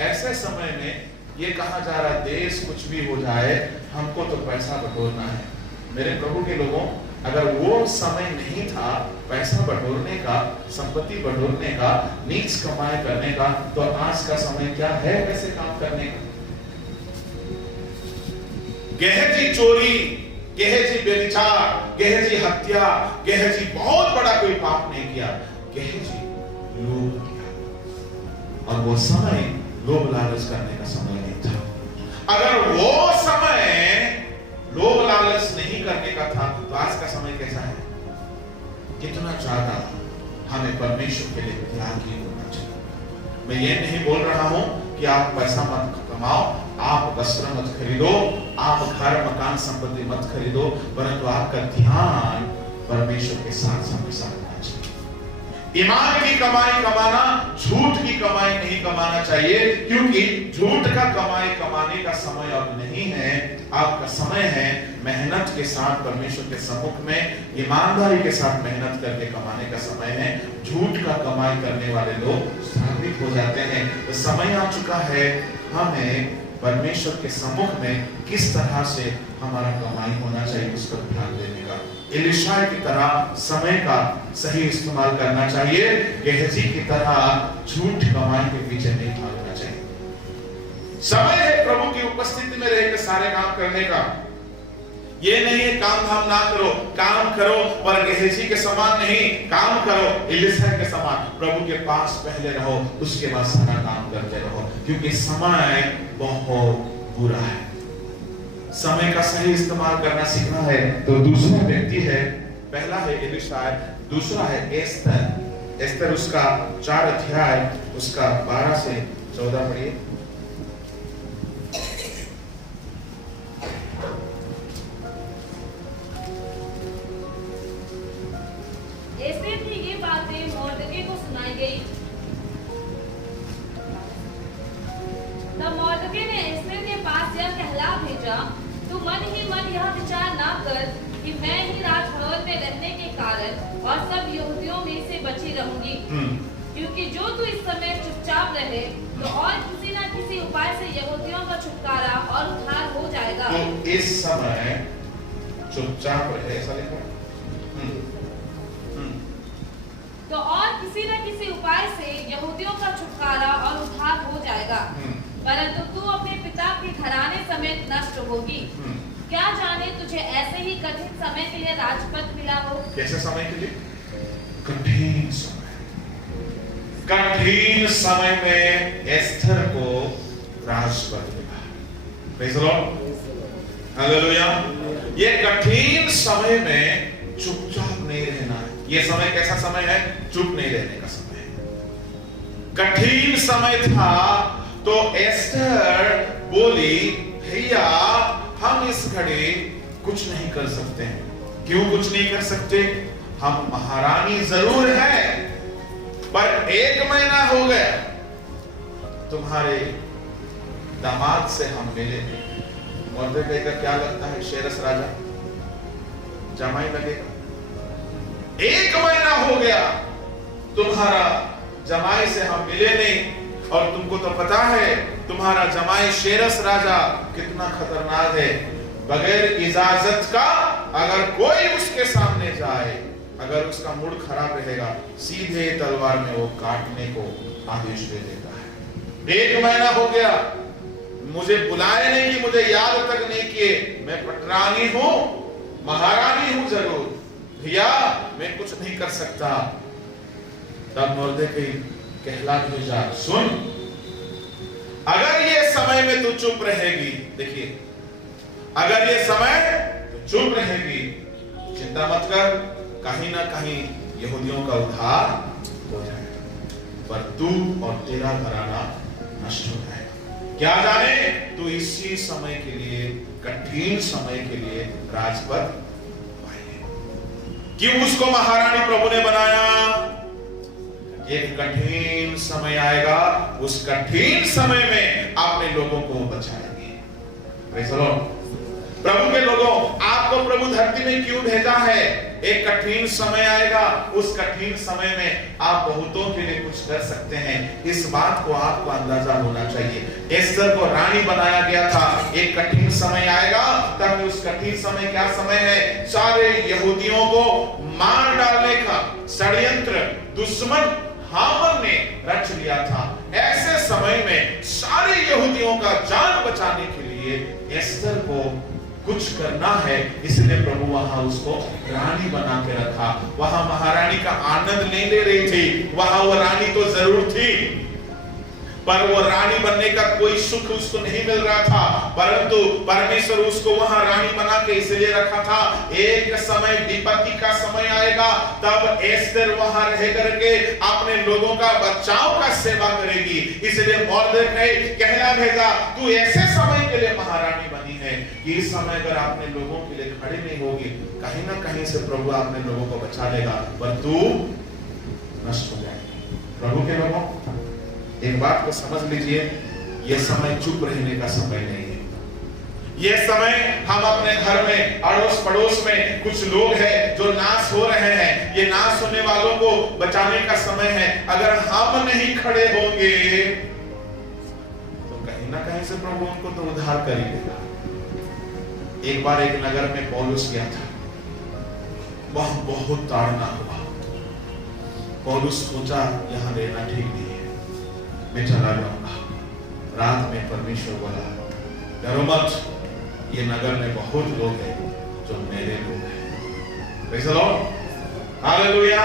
ऐसे समय में ये कहा जा रहा है देश कुछ भी हो जाए, हमको तो पैसा बटोरना है। मेरे प्रभु के लोगों, अगर वो समय नहीं था पैसा बटोरने का, संपत्ति बटोरने का, नीच कमाई करने का, तो आज का समय क्या है वैसे काम करने का? गेहजी चोरी, गेहजी व्यभिचार, गेहजी हत्या, गेहजी बहुत बड़ा कोई पाप नहीं किया, गेहजी लोभ किया। और वो समय लोभ लालच करने का समय नहीं था। अगर वो समय लोभ लालच नहीं करने का था तो आज का समय कैसा है? कितना ज्यादा हमें परमेश्वर के लिए त्यागी होना चाहिए। मैं ये नहीं बोल रहा हूं कि आप पैसा मत कमाओ, आप वस्त्र मत खरीदो, आप घर मकान संपत्ति मत खरीदो, परंतु आपका ध्यान परमेश्वर के साथ हमेशा होना चाहिए। ईमान की कमाई कमाना, झूठ की कमाई नहीं कमाना चाहिए, क्योंकि झूठ का कमाई कमाने का समय अब नहीं है। आपका समय है मेहनत के साथ परमेश्वर के सम्मुख में ईमानदारी के साथ मेहनत करके कमाने का समय है। झूठ का कमाई करने वाले लोग श्रापित हो जाते हैं। तो समय आ चुका है हमें परमेश्वर के सम्मुख में किस तरह से हमारा कमाई होना चाहिए उस पर ध्यान देने का। एलीशा की तरह समय का सही इस्तेमाल करना चाहिए, गेहजी की तरह झूठ कमाई के पीछे नहीं भागना चाहिए। समय है प्रभु की उपस्थिति में रहकर सारे काम करने का। ये नहीं है काम धाम ना करो, काम करो पर गेहजी के समान नहीं, काम करो एलीशा के समान। प्रभु के पास पहले रहो, उसके बाद सारा काम करते रहो, क्योंकि समय बहुत बुरा है। समय का सही इस्तेमाल करना सीखना है। तो दूसरा व्यक्ति है, पहला है एलीशा, दूसरा है एस्तर। एस्तर उसका 4 अध्याय उसका 12 से 14 पढ़िए। एस्तर की ये बातें मोर्दके को सुनाई गई। तब मोर्दके ने एस्तर के पास यह कहला भेजा, तू मन ही मन यह विचार ना कर कि मैं ही राजभवन में रहने के कारण और सब यहूदियों में से बची रहूंगी, क्योंकि जो तू इस समय चुपचाप रहे तो और किसी न किसी उपाय से यहूदियों का छुटकारा और उद्धार हो जाएगा। तो इस समय चुपचाप रहे, ऐसा लिखा। तो और किसी न किसी उपाय से यहूदियों का छुटकारा और उद्धार हो जाएगा, परंतु तू अपने पिता के घराने समेत नष्ट होगी। क्या जाने तुझे ऐसे ही कठिन समय के लिए राजपद मिला हो। कैसे समय के लिए? कठिन समय। कठिन समय में एस्तर को राजपद मिला। Praise the Lord, hallelujah. ये कठिन समय में चुपचाप नहीं रहना है। ये समय कैसा समय है? चुप नहीं रहने का समय है। कठिन समय था तो एस्तर बोली, भैया हम इस घड़ी कुछ नहीं कर सकते। क्यों कुछ नहीं कर सकते? हम महारानी जरूर है, पर 1 महीना हो गया तुम्हारे दामाद से हम मिले। मोर्देकै का क्या लगता है? शेरस राजा जमाई लगेगा। 1 महीना हो गया तुम्हारा जमाई से हम मिले नहीं, और तुमको तो पता है तुम्हारा जमाई शेरस राजा कितना खतरनाक है। बगैर इजाजत का अगर कोई उसके सामने जाए, अगर उसका मूड खराब रहेगा, सीधे तलवार में वो काटने को आदेश दे देता है। 1 महीना हो गया, मुझे बुलाए नहीं, कि मुझे याद तक नहीं किए। मैं पटरानी हूं, महारानी हूं जरूर, भैया मैं कुछ नहीं कर सकता। तब मोर्देकै कहला भेजा, सुन, अगर ये समय में तू चुप रहेगी, देखिए, अगर ये समय तो चुप रहेगी, चिंता मत कर, कहीं ना कहीं यहूदियों का उद्धार हो जाएगा, पर तू और तेरा घराना नष्ट हो जाएगा। क्या जाने तू इसी समय के लिए, कठिन समय के लिए राजपद पाए। क्यों उसको महारानी प्रभु ने बनाया? एक कठिन समय आएगा, उस कठिन समय में अपने लोगों को बचाएंगे। Praise the Lord. में क्यों भेजा है? एक कठिन समय आएगा, उस कठिन समय में आप बहुतों के लिए कुछ कर सकते हैं, इस बात को आपको अंदाजा होना चाहिए। एस्तर को रानी बनाया गया था, एक कठिन समय आएगा, तब उस कठिन समय क्या समय है? सारे यहूदियों को मार डालने का षड्यंत्र दुश्मन हामान ने रच लिया था। ऐसे समय में सारे यहूदियों का जान बचाने के लिए एस्तर को कुछ करना है, इसलिए प्रभु वहां उसको रानी बना के रखा। वहां महारानी का आनंद नहीं ले रही थी, वहां वो रानी तो जरूर थी, पर वो रानी बनने का कोई सुख उसको नहीं मिल रहा था, परंतु परमेश्वर उसको वहां रानी बना के इसलिए रखा था। एक समय विपत्ति का समय आएगा, तब एस्तर वहां रह करके अपने लोगों का बचाव का सेवा करेगी। इसलिए मोर्देखाई कहना भेजा, तू ऐसे समय के लिए महारानी बनी है कि इस समय अगर आपने लोगों के लिए खड़े नहीं होगी, कहीं ना कहीं से प्रभु अपने लोगों को बचा लेगा, पर तू नष्ट हो जाएगी। प्रभु के लोगों, एक बात को समझ लीजिए, यह समय चुप रहने का समय नहीं है। यह समय हम अपने घर में अड़ोस पड़ोस में कुछ लोग हैं जो नाश हो रहे हैं, ये नाश होने वालों को बचाने का समय है। अगर हम नहीं खड़े होंगे तो कहीं ना कहीं से प्रभु उनको तो उद्धार कर ही देगा। एक बार एक नगर में पौलुस गया था, वह बहुत ताड़ना हुआ। पौलुस सोचा यहां रहना ठीक नहीं है, मैं चला जाऊंगा। रात में परमेश्वर बोला, डरो मत, ये नगर में बहुत लोग हैं जो मेरे लोग हैं। Praise the Lord, hallelujah.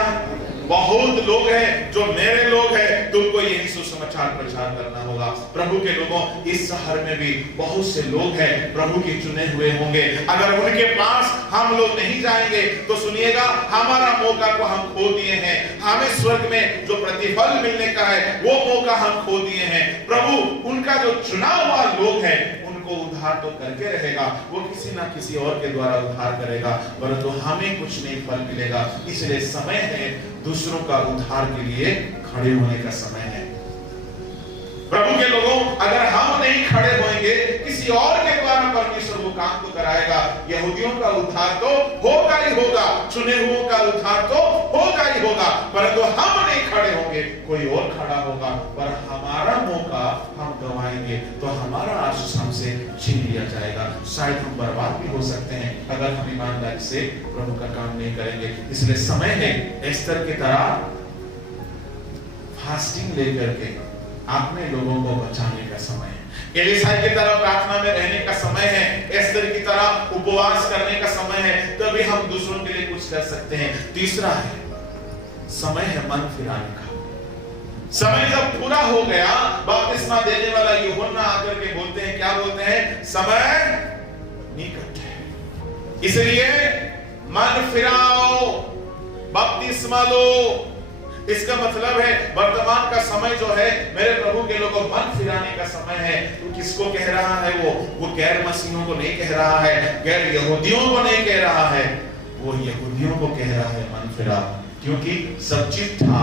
बहुत लोग हैं जो मेरे लोग हैं, तुमको यही सुसमाचार प्रचार करना होगा। प्रभु के लोगों, इस शहर में भी बहुत से लोग हैं प्रभु के चुने हुए होंगे। अगर उनके पास हम लोग नहीं जाएंगे तो सुनिएगा, हमारा मौका को हम खो दिए हैं। हमें स्वर्ग में जो प्रतिफल मिलने का है वो मौका हम खो दिए हैं। प्रभु उनका जो चुना हुआ लोग है उनको उद्धार तो करके रहेगा, वो किसी ना किसी और के द्वारा उद्धार करेगा, परंतु हमें कुछ नहीं फल मिलेगा। इसलिए समय है दूसरों का उद्धार के लिए खड़े होने का समय है। प्रभु के लोगों, अगर हम नहीं खड़े होंगे, किसी और के द्वारा परमेश्वर वो काम को कराएगा। यहूदियों का उद्धार तो होगा ही होगा, चुने हुओं का उद्धार तो होगा ही होगा, परंतु हम नहीं खड़े होंगे, कोई और खड़ा होगा, पर हमारा मौका हम गंवाएंगे तो हमारा आशीष हमसे छीन लिया जाएगा। शायद हम बर्बाद भी हो सकते हैं अगर हम ईमानदारी से प्रभु का काम नहीं करेंगे। इसलिए समय है एस्तर की तरह फास्टिंग लेकर के अपने लोगों को बचाने का समय है। एलीशा की तरह प्रार्थना में रहने का समय है, एस्तर की तरह उपवास करने का समय है, तभी हम दूसरों के लिए कुछ कर सकते हैं। तीसरा है, समय है मन फिराने का। समय जब पूरा हो गया, बपतिस्मा देने वाला यूहन्ना आकर के बोलते हैं, क्या बोलते हैं? समय निकट है, इसलिए मन फिराओ, बपतिस्मा लो। इसका मतलब है वर्तमान का समय जो है मेरे प्रभु के लोगों मन फिराने का समय है। तो किसको कह रहा है? वो गैर मसीहों को नहीं कह रहा है, गैर यहूदियों को नहीं कह रहा है, वो यहूदियों को कह रहा है मन फिरा, क्योंकि सब चीज था,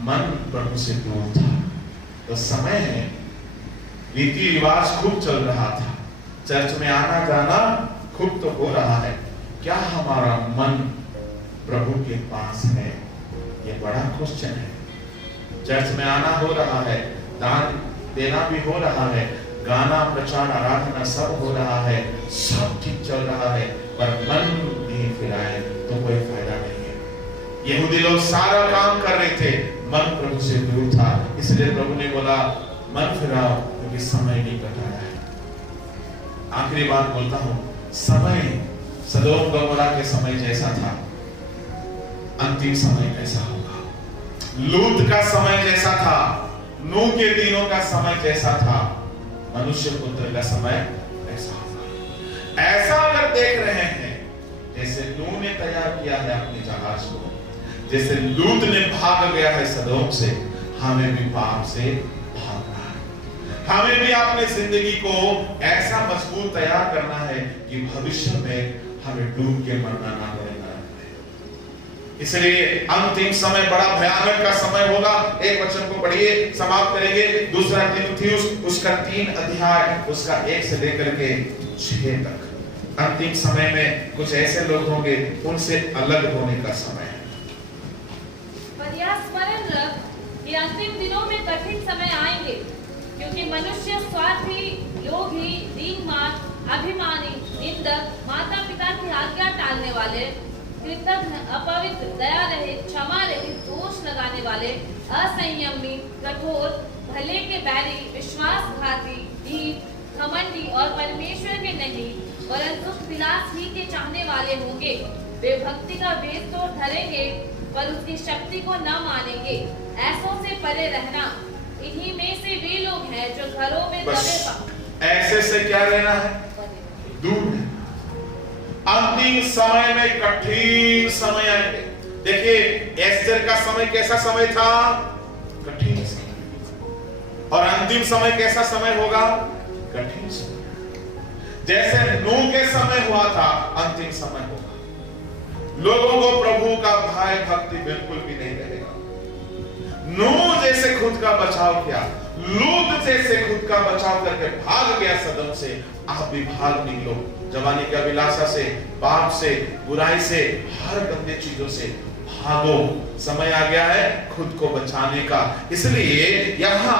मन प्रभु से दूर था। तो समय है, रीति रिवाज खूब चल रहा था, चर्च में आना जाना खूब तो हो रहा है, क्या हमारा मन प्रभु के पास है? ये बड़ा क्वेश्चन है। चर्च में आना हो रहा है, दान देना भी हो रहा है, गाना प्रचार आराधना सब हो रहा है, सब ठीक चल रहा है, पर मन नहीं फिराए तो कोई फायदा नहीं है। यहूदी लोग सारा काम कर रहे थे, मन प्रभु से दूर था, इसलिए प्रभु ने बोला मन फिराओ क्योंकि समय निकट आया है। आखिरी बात बोलता हूं, समय सदोम गमोरा के समय जैसा था, अंतिम समय कैसा होगा? लूत का समय जैसा था, नूह के दिनों का समय जैसा था, मनुष्य पुत्र का समय ऐसा होगा। ऐसा अगर देख रहे हैं, जैसे नूह ने तैयार किया है अपने जहाज को, जैसे लूत ने भाग गया है सदोम से, हमें भी पाप से भागना है। हमें भी अपने जिंदगी को ऐसा मजबूत तैयार करना है कि भविष्य में हमें डूब के मरना ना पड़े। इसलिए अंतिम समय बड़ा भयानक का समय होगा। एक वचन को पढ़िए, समाप्त करेंगे। दूसरा तीमुथियुस उसका 3 अध्याय उसका 1 से लेकर के 6 तक। अंतिम समय में कुछ ऐसे लोग होंगे, उनसे अलग होने का समय है। पर यह स्मरण रख कि अंतिम दिनों में कठिन समय आएंगे, क्योंकि मनुष्य स्वार्थी, लोभी, दीनमान, अभिमानी, निंदक, माता पिता की आज्ञा टालने वाले, कृतज्ञ, अपवित्र, दया रहित, क्षमा रहित, दोष लगाने वाले, असंयमी, कठोर, भले के बैरी, विश्वासघाती, ढीठ, घमंडी और परमेश्वर के नहीं परंतु विलास ही के चाहने वाले होंगे। वे भक्ति का वेद तो धरेंगे पर उसकी शक्ति को न मानेंगे। ऐसों से परे रहना। इन्हीं में से वे लोग हैं जो घरों में दबे ऐसे से क्या रहना है? दूर। अंतिम समय में कठिन समय आएंगे। देखिए एस्तर का समय कैसा समय था? कठिन समय। और अंतिम समय कैसा समय होगा? कठिन समय। जैसे नूह के समय हुआ था, अंतिम समय होगा। लोगों को प्रभु का भय भक्ति बिल्कुल भी नहीं रहेगा। नूह जैसे खुद का बचाव किया, लूत जैसे खुद का बचाव करके भाग गया सदम से, आप भी भाग निकलो जवानी की अभिलाषा से, पाप से, बुराई से, हर गंदे चीजों से भागो। समय आ गया है खुद को बचाने का। इसलिए यहाँ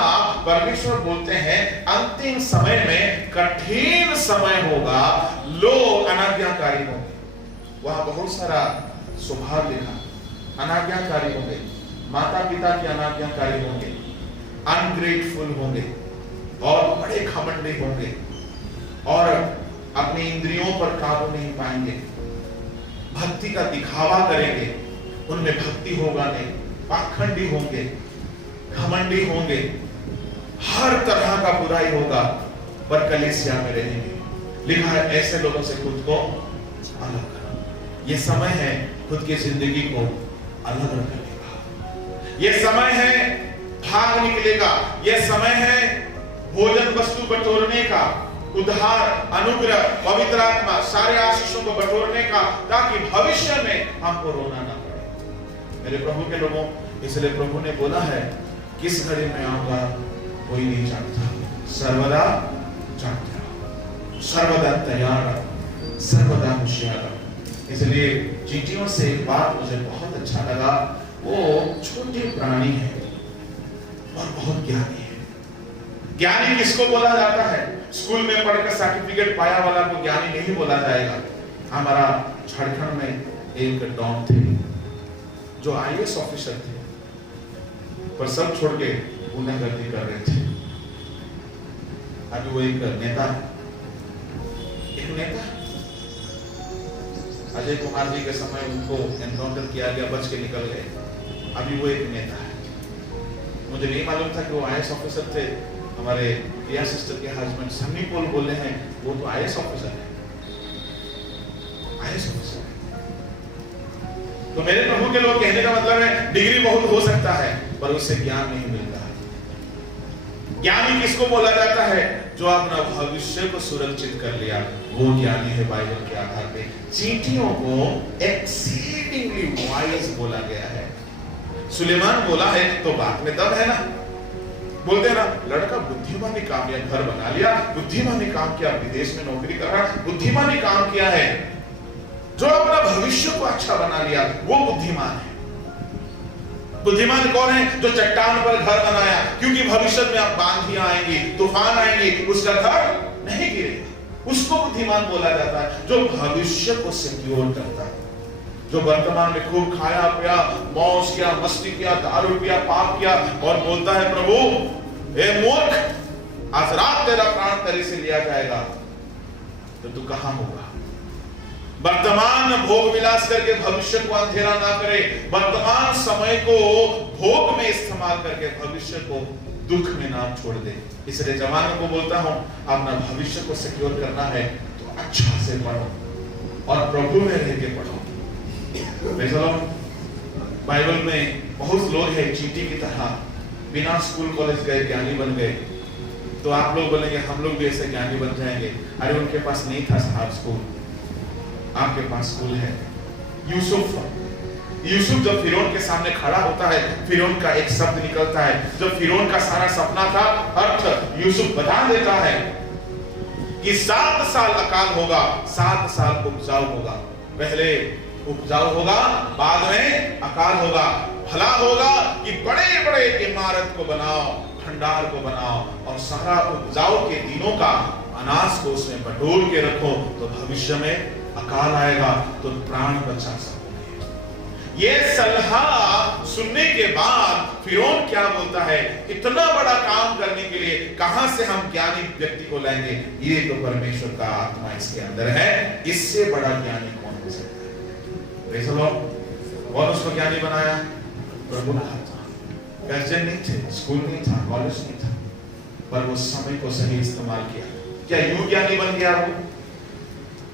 परमेश्वर बोलते हैं अंतिम समय में कठिन समय होगा, लोग अनाज्ञाकारी होंगे। वहां बहुत सारा स्वभाव लिखा, अनाज्ञाकारी होंगे, माता पिता के अनाज्ञाकारी होंगे, अनग्रेटफुल होंगे और बड़े घमंडी होंगे और अपनी इंद्रियों पर काबू नहीं पाएंगे, भक्ति का दिखावा करेंगे, उनमें भक्ति होगा नहीं, पाखंडी होंगे, घमंडी होंगे, हर तरह का बुराई होगा, पर कलीसिया में रहेंगे। लिखा है ऐसे लोगों से खुद को अलग करो। ये समय है खुद की जिंदगी को अलग रखने का, ये समय है भाग निकलेगा, ये समय है भोजन वस्तु बटोरने का, उद्धार, अनुग्रह, पवित्र आत्मा, सारे आशीषों को बटोरने का, ताकि भविष्य में हमको रोना ना पड़े। मेरे प्रभु के लोगों, इसलिए प्रभु ने बोला है किस घड़ी में आऊंगा कोई नहीं जानता, सर्वदा जानते रहो, सर्वदा तैयार रहो, सर्वदा होशियार रहो। इसलिए चींटियों से एक बात मुझे बहुत अच्छा लगा, वो छोटे प्राणी है और बहुत ज्ञानी है। ज्ञानी किसको बोला जाता है? स्कूल में पढ़कर सर्टिफिकेट पाया वाला को ज्ञानी नहीं बोला जाएगा। हमारा झारखंड में एक डॉन थे जो आईएएस ऑफिसर थे, पर सब छोड़ के गुंडागर्दी कर रहे थे। अभी वो एक नेता अजय कुमार जी के समय उनको एनकाउंटर किया गया, बच के निकल गए। अभी वो एक नेता है। मुझे नहीं मालूम था कि वो आईएएस ऑफिसर थे। हमारे प्रिया सिस्टर के हस्बैंड सन्नी पोल बोले हैं वो तो आईएएस ऑफिसर है, आईएएस ऑफिसर। तो मेरे प्रभु के लोग कहने का मतलब है डिग्री बहुत हो सकता है पर उससे ज्ञान नहीं मिलता। ज्ञानी किसको बोला जाता है? जो अपना भविष्य को सुरक्षित कर लिया, वो ज्ञानी है बाइबल के आधार पे। चींटियों को एक्सीडिंगली वाइज बोला गया है। सुलेमान बोला है तो बात में दम है ना। बोलते हैं ना, लड़का बुद्धिमानी काम किया, घर बना लिया, बुद्धिमानी काम किया, विदेश में नौकरी कर रहा, बुद्धिमानी काम किया है। जो अपना भविष्य को अच्छा बना लिया वो बुद्धिमान है। बुद्धिमान कौन है? जो चट्टान पर घर बनाया, क्योंकि भविष्य में आप बांधियां आएंगी, तूफान आएंगे, उसका घर नहीं गिरेगा, उसको बुद्धिमान बोला जाता है। जो भविष्य को सिक्योर करता है, जो वर्तमान में खूब खाया पिया, मौज किया, मस्ती किया, दारू पिया, पाप किया और बोलता है प्रभु हे मूर्ख, आज रात तेरा प्राण तेरे से लिया जाएगा, तो तू कहां होगा? वर्तमान भोग विलास करके भविष्य को अंधेरा ना करे, वर्तमान समय को भोग में इस्तेमाल करके भविष्य को दुख में ना छोड़ दे। इसलिए जवानों को बोलता हूं, अपना भविष्य को सिक्योर करना है तो अच्छा से पढ़ो और प्रभु में रह के पढ़ो। बाइबल में बहुत लोग हैं चींटी की तरह, बिना स्कूल कॉलेज गए ज्ञानी बन गए। तो आप लोग बोलेंगे हम लोग भी ऐसे ज्ञानी बन जाएंगे। अरे उनके पास नहीं था साहब स्कूल, आपके पास स्कूल है। यूसुफ जब फिरौन के सामने खड़ा होता है, फिरौन का एक शब्द निकलता है। जब फिरौन का सारा सपना था अर्थ यूसुफ बता देता है कि 7 साल अकाल होगा, 7 साल उपजाऊ होगा। पहले उपजाऊ होगा, बाद में अकाल होगा। भला होगा कि बड़े बड़े इमारत को बनाओ, भंडार को बनाओ और सारा उपजाऊ के दिनों का अनाज को उसमें बटोर के रखो, तो भविष्य में अकाल आएगा तो प्राण बचा सकोगे। ये सलाह सुनने के बाद फिरौन क्या बोलता है, इतना बड़ा काम करने के लिए कहां से हम ज्ञानी व्यक्ति को लाएंगे? ये तो परमेश्वर का आत्मा इसके अंदर है, इससे बड़ा ज्ञानी कौन हो सकता है? Praise the Lord. कौन उसको ज्ञानी बनाया? प्रभु ने। गार्जियन नहीं थे, स्कूल नहीं था, कॉलेज नहीं था, पर वो समय को सही इस्तेमाल किया। क्या यूं ज्ञानी बन गया? वो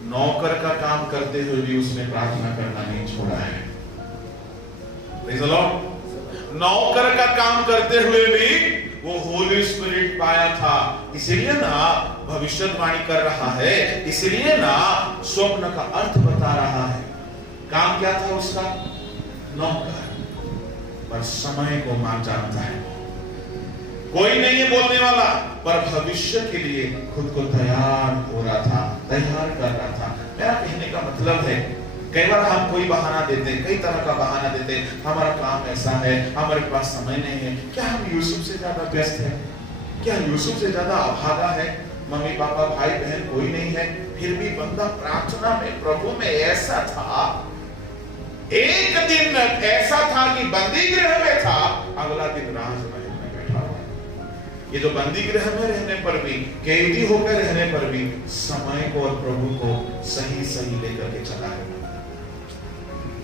नौकर का काम करते हुए भी उसने प्रार्थना करना नहीं छोड़ा है। Praise the Lord. नौकर का काम करते हुए भी वो होली स्पिरिट पाया था। इसलिए ना भविष्यवाणी कर रहा है, इसलिए ना स्वप्न का अर्थ बता रहा है। काम क्या था उसका? नौकर। पर समय को मान जानता है, कोई नहीं है बोलने वाला, पर भविष्य के लिए खुद को तैयार हो रहा था, तैयार कर रहा था। मेरा कहने का मतलब है, कई बार हम कोई बहाना देते हैं, कई तरह का बहाना देते हैं, हमारा काम ऐसा है, हमारे पास समय नहीं है। क्या हम यूसुफ से ज्यादा व्यस्त हैं? क्या यूसुफ से ज्यादा अभागा है? मम्मी पापा भाई बहन कोई नहीं है, फिर भी बंदा प्रार्थना में, प्रभु में ऐसा था। एक दिन ऐसा था कि बंदी गृह में था, अगला दिन राजमहल में बैठा हुआ। ये जो बंदी गृह में रहने पर भी, कैदी होकर रहने पर भी समय को और प्रभु को सही सही लेकर के चला है।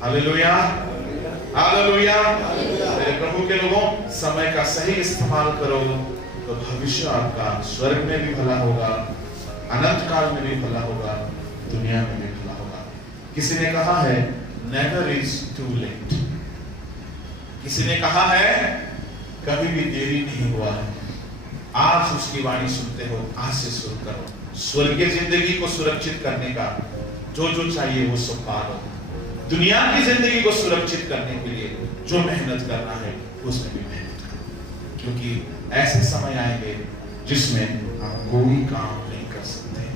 Hallelujah, hallelujah. मेरे प्रभु के लोगों, समय का सही इस्तेमाल करो तो भविष्य आपका स्वर्ग में भी भला होगा, अनंत काल में भी भला होगा, दुनिया में भी भला होगा। किसी ने कहा है never is too late। किसी ने कहा है कभी भी देरी नहीं हुआ है। आज उसकी वाणी सुनते हो, आज से शुरू करो। स्वर्गीय जिंदगी को सुरक्षित करने का जो जो चाहिए वो सब पालो। दुनिया की जिंदगी को सुरक्षित करने के लिए जो मेहनत करना है उसमें भी मेहनत करो, क्योंकि ऐसे समय आएंगे जिसमें आप कोई काम नहीं कर सकते।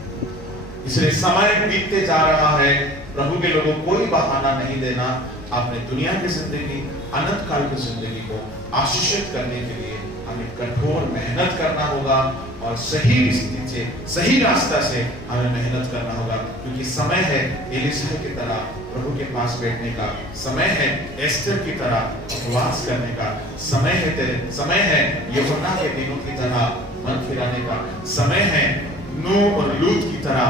इसलिए समय बीतते जा रहा है, प्रभु के लोगों कोई बहाना नहीं देना। आपने दुनिया की जिंदगी, अनंत काल की जिंदगी को आशीषित करने के लिए हमें कठोर मेहनत करना होगा और सही स्थिति से, सही रास्ता से हमें मेहनत करना होगा, क्योंकि समय है एलिशा की तरह प्रभु के पास बैठने का, समय है एस्टर की तरह उपवास करने का, समय है यूहन्ना के दिनों की तरह मन फिराने का, समय है नूह और लूत की तरह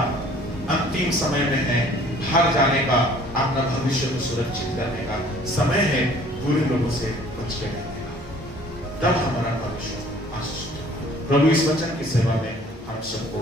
अंतिम समय में है भाग जाने का, अपना भविष्य को सुरक्षित करने का। समय है बुरे लोगों से बच के रहने का, तब हमारा भविष्य आशीषित होगा। प्रभु इस वचन की सेवा में हम सबको